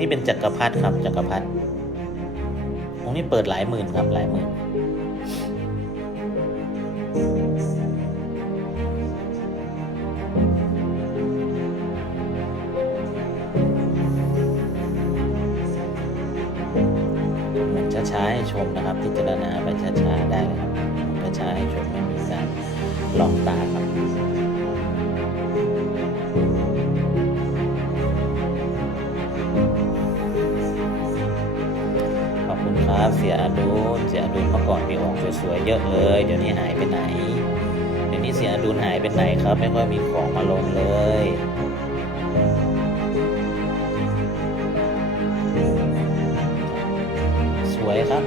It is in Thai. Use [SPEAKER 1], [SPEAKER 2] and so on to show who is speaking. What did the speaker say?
[SPEAKER 1] นี่เป็นจักรพรรดิครับจักรพรรดิองค์นี้เปิดหลายหมื่นครับหลายหมื่นมันช้าๆให้ชมนะครับพิจารณาไปช้าๆได้เลยครับช้าๆให้ชมไม่มีการลองตาครับ ครับ เสียอดุลเสียอดุลเมื่อก่อนมีของสวยๆเยอะเลย เดี๋ยวนี้หายไปไหน เดี๋ยวนี้เสียอดุลหายไปไหนครับ ไม่ค่อยมีของมาลงเลยสวยครับ